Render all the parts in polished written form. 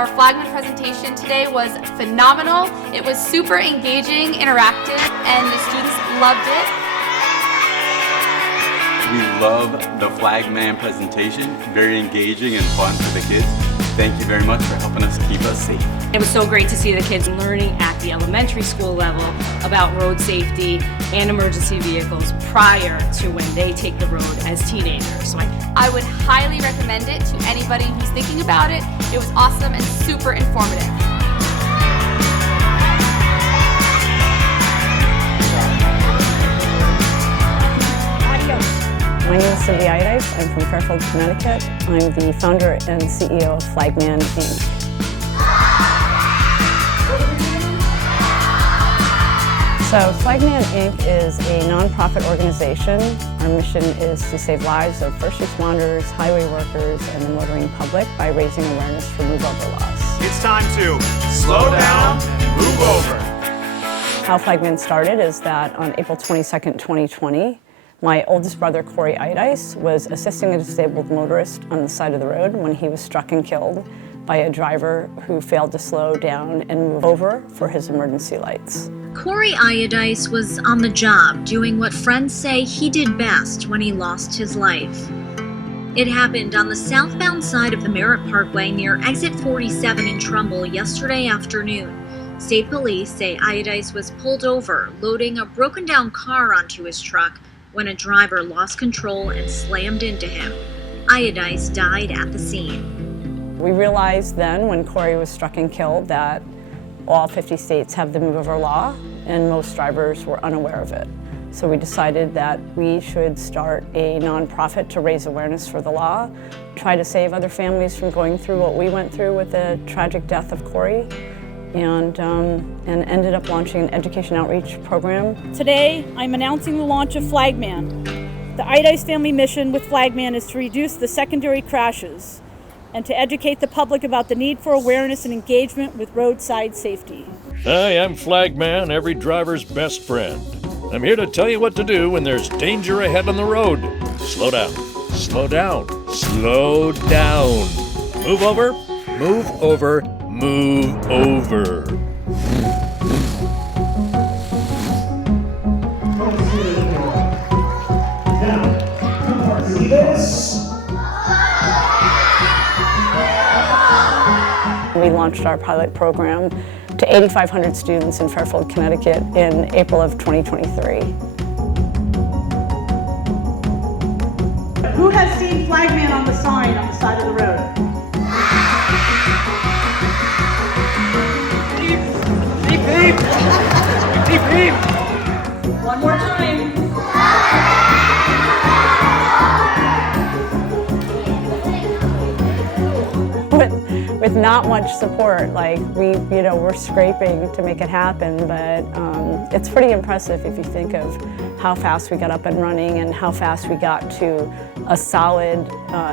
Our Flagman presentation today was phenomenal. It was super engaging, interactive, and the students loved it. We love the Flagman presentation. Very engaging and fun for the kids. Thank you very much for helping us keep us safe. It was so great to see the kids learning at the elementary school level about road safety and emergency vehicles prior to when they take the road as teenagers. I would highly recommend it to anybody who's thinking about it. It was awesome and super informative. My name is Cindy Idice. I'm from Fairfield, Connecticut. I'm the founder and CEO of Flagman, Inc. So Flagman, Inc. is a nonprofit organization. Our mission is to save lives of first responders, highway workers, and the motoring public by raising awareness for move over laws. It's time to slow down, move over. How Flagman started is that on April 22nd, 2020, my oldest brother, Corey Idice, was assisting a disabled motorist on the side of the road when he was struck and killed by a driver who failed to slow down and move over for his emergency lights. Corey Idice was on the job doing what friends say he did best when he lost his life. It happened on the southbound side of the Merritt Parkway near exit 47 in Trumbull yesterday afternoon. State police say Idice was pulled over, loading a broken down car onto his truck when a driver lost control and slammed into him. Idice died at the scene. We realized then when Corey was struck and killed that all 50 states have the move over law and most drivers were unaware of it. So we decided that we should start a nonprofit to raise awareness for the law, try to save other families from going through what we went through with the tragic death of Corey, and ended up launching an education outreach program. Today, I'm announcing the launch of Flagman. The Idice family mission with Flagman is to reduce the secondary crashes and to educate the public about the need for awareness and engagement with roadside safety. Hi, I'm Flagman, every driver's best friend. I'm here to tell you what to do when there's danger ahead on the road. Slow down, slow down, slow down. Move over, move over, move over. We launched our pilot program to 8,500 students in Fairfield, Connecticut in April of 2023. Who has seen Flagman on the sign on the side of the road? Beep, beep. Beep, beep. One more time. With not much support, we're scraping to make it happen, but it's pretty impressive if you think of how fast we got up and running and how fast we got to a solid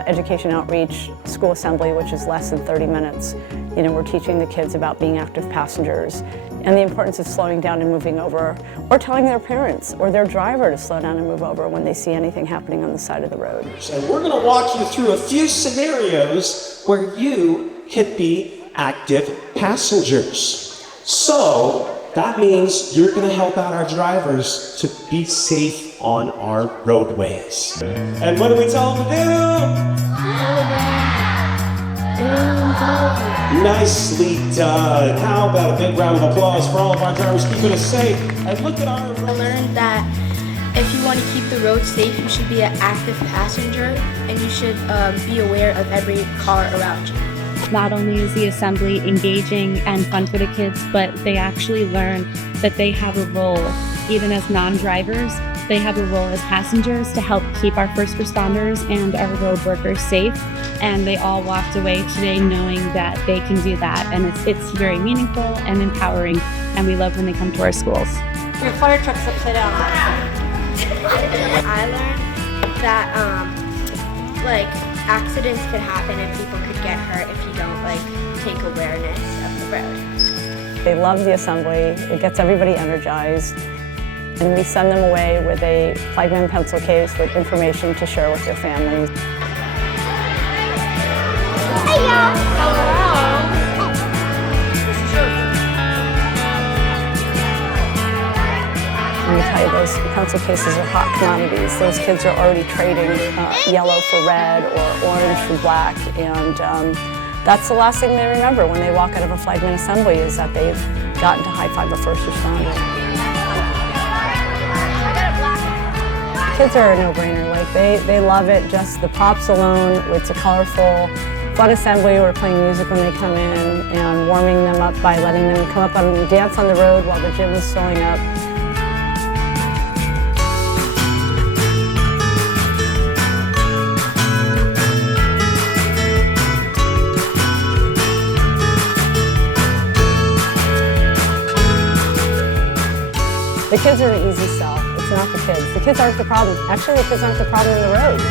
education outreach school assembly, which is less than 30 minutes. We're teaching the kids about being active passengers and the importance of slowing down and moving over, or telling their parents or their driver to slow down and move over when they see anything happening on the side of the road. So we're going to walk you through a few scenarios where you could be active passengers. So that means you're going to help out our drivers to be safe on our roadways. And what do we tell them to do? Nicely done. How about a big round of applause for all of our drivers keeping us safe? And look at our... I learned that if you want to keep the road safe, you should be an active passenger and you should be aware of every car around you. Not only is the assembly engaging and fun for the kids, but they actually learn that they have a role, even as non-drivers, they have a role as passengers to help keep our first responders and our road workers safe. And they all walked away today knowing that they can do that. And it's very meaningful and empowering. And we love when they come to our schools. Your fire truck's upside down. I learned that accidents could happen and people could get hurt if you don't take awareness of the road. They love the assembly. It gets everybody energized. And we send them away with a Flagman pencil case with information to share with their families. Hey y'all! Hello! those pencil cases are hot commodities. Those kids are already trading yellow for red or orange for black, and that's the last thing they remember when they walk out of a Flagman assembly is that they've gotten to high-five a first responder. Kids are a no-brainer. Like they love it. Just the pops alone. It's a colorful, fun assembly. We're playing music when they come in and warming them up by letting them come up and dance on the road while the gym is filling up. The kids are an easy sell. It's not the kids. The kids aren't the problem. Actually, the kids aren't the problem in the road.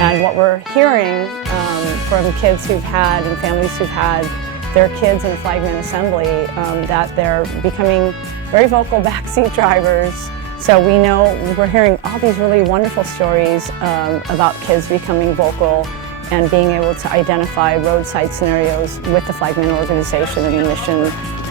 And what we're hearing from kids who've had and families who've had their kids in a Flagman assembly, that they're becoming very vocal backseat drivers. So we know we're hearing all these really wonderful stories about kids becoming vocal and being able to identify roadside scenarios with the Flagman organization and the mission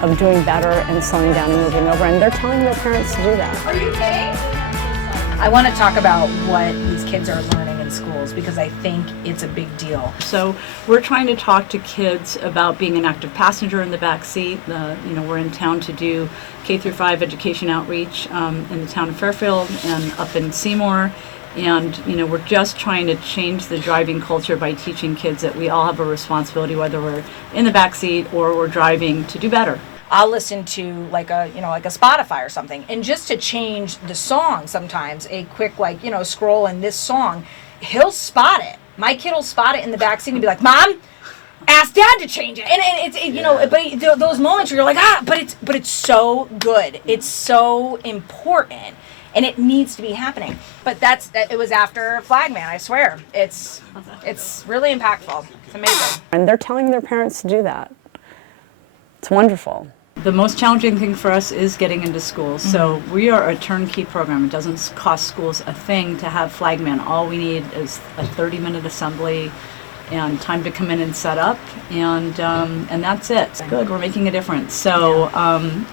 of doing better and slowing down and moving over. And they're telling their parents to do that. Are you kidding? I want to talk about what these kids are learning in schools because I think it's a big deal. So we're trying to talk to kids about being an active passenger in the back seat. We're in town to do K-5 education outreach in the town of Fairfield and up in Seymour. And we're just trying to change the driving culture by teaching kids that we all have a responsibility, whether we're in the back seat or we're driving, to do better. I'll listen to like a Spotify or something, and just to change the song sometimes, a quick scroll in this song, he'll spot it. My kid will spot it in the back seat and be like, "Mom, ask Dad to change it." And but those moments where you're like, but it's so good. It's so important. And it needs to be happening. But it was after Flagman, I swear. It's really impactful. It's amazing. And they're telling their parents to do that. It's wonderful. The most challenging thing for us is getting into schools. So we are a turnkey program. It doesn't cost schools a thing to have Flagman. All we need is a 30-minute assembly and time to come in and set up, and that's it. It's good. We're making a difference. So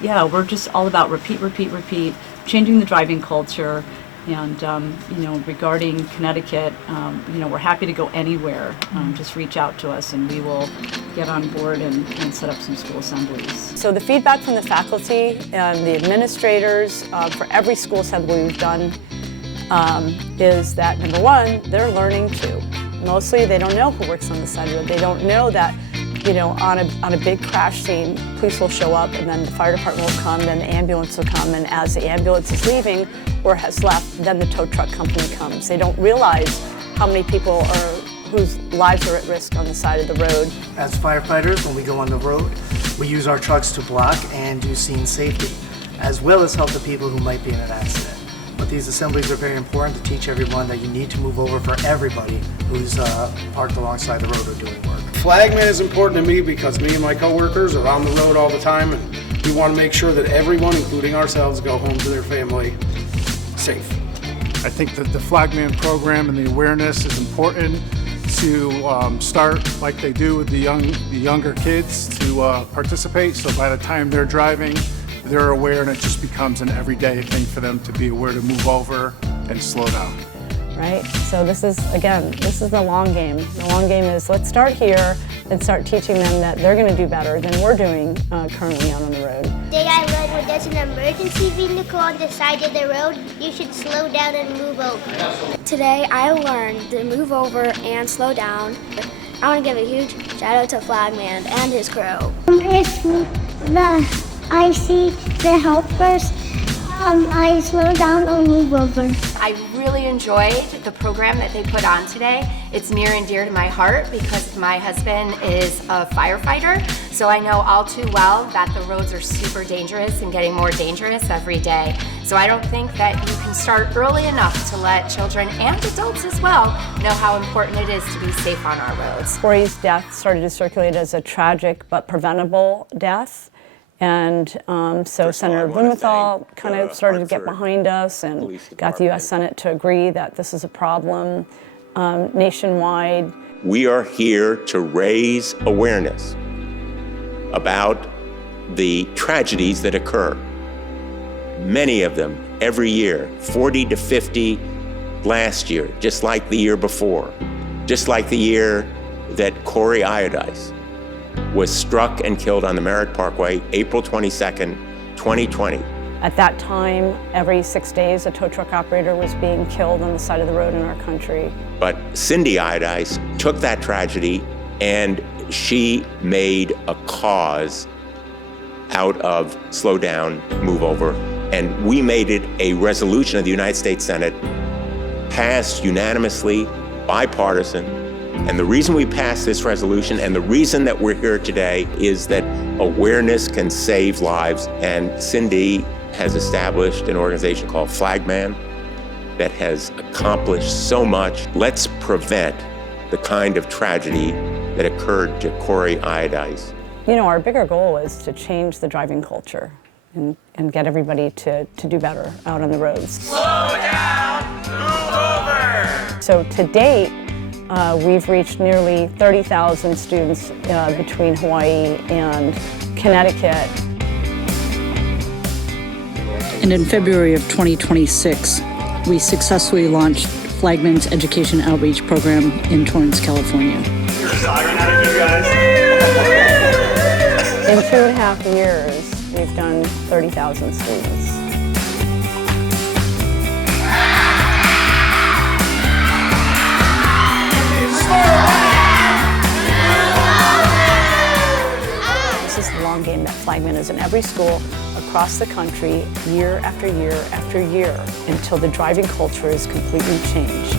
we're just all about repeat, changing the driving culture. And regarding Connecticut, we're happy to go anywhere. Just reach out to us, and we will get on board and set up some school assemblies. So the feedback from the faculty and the administrators for every school assembly we've done is that, number one, they're learning too. Mostly they don't know who works on the side of the road. They don't know that, on a big crash scene, police will show up, and then the fire department will come, then the ambulance will come, and as the ambulance is leaving or has left, then the tow truck company comes. They don't realize how many people whose lives are at risk on the side of the road. As firefighters, when we go on the road, we use our trucks to block and do scene safety, as well as help the people who might be in an accident. But these assemblies are very important to teach everyone that you need to move over for everybody who's parked alongside the road or doing work. Flagman is important to me because me and my coworkers are on the road all the time, and we want to make sure that everyone, including ourselves, go home to their family safe. I think that the Flagman program and the awareness is important to start like they do with the younger kids to participate, so by the time they're driving, they're aware, and it just becomes an everyday thing for them to be aware to move over and slow down. Right? So this is the long game. The long game is, let's start here and start teaching them that they're going to do better than we're doing currently out on the road. Today I learned when there's an emergency vehicle on the side of the road, you should slow down and move over. Today I learned to move over and slow down. I want to give a huge shout out to Flagman and his crew. If I see the helpers, I slow down and move over. I really enjoyed the program that they put on today. It's near and dear to my heart because my husband is a firefighter, so I know all too well that the roads are super dangerous and getting more dangerous every day. So I don't think that you can start early enough to let children and adults as well know how important it is to be safe on our roads. Corey's death started to circulate as a tragic but preventable death. And so Senator Blumenthal kind of started to get behind us and got the U.S. Senate to agree that this is a problem nationwide. We are here to raise awareness about the tragedies that occur. Many of them every year, 40 to 50 last year, just like the year before, just like the year that Corey Iodice was struck and killed on the Merritt Parkway, April 22nd, 2020. At that time, every 6 days, a tow truck operator was being killed on the side of the road in our country. But Cindy Iodice took that tragedy and she made a cause out of slow down, move over, and we made it a resolution of the United States Senate, passed unanimously, bipartisan. And the reason we passed this resolution and the reason that we're here today is that awareness can save lives. And Cindy has established an organization called Flagman that has accomplished so much. Let's prevent the kind of tragedy that occurred to Corey Iodice. You know, our bigger goal is to change the driving culture and get everybody to do better out on the roads. Slow down, move over. So to date, we've reached nearly 30,000 students between Hawaii and Connecticut. And in February of 2026, we successfully launched Flagman's Education Outreach Program in Torrance, California. You're a siren out of you guys. In 2.5 years, we've done 30,000 students. This is the long game that Flagman is in every school across the country, year after year after year, until the driving culture is completely changed.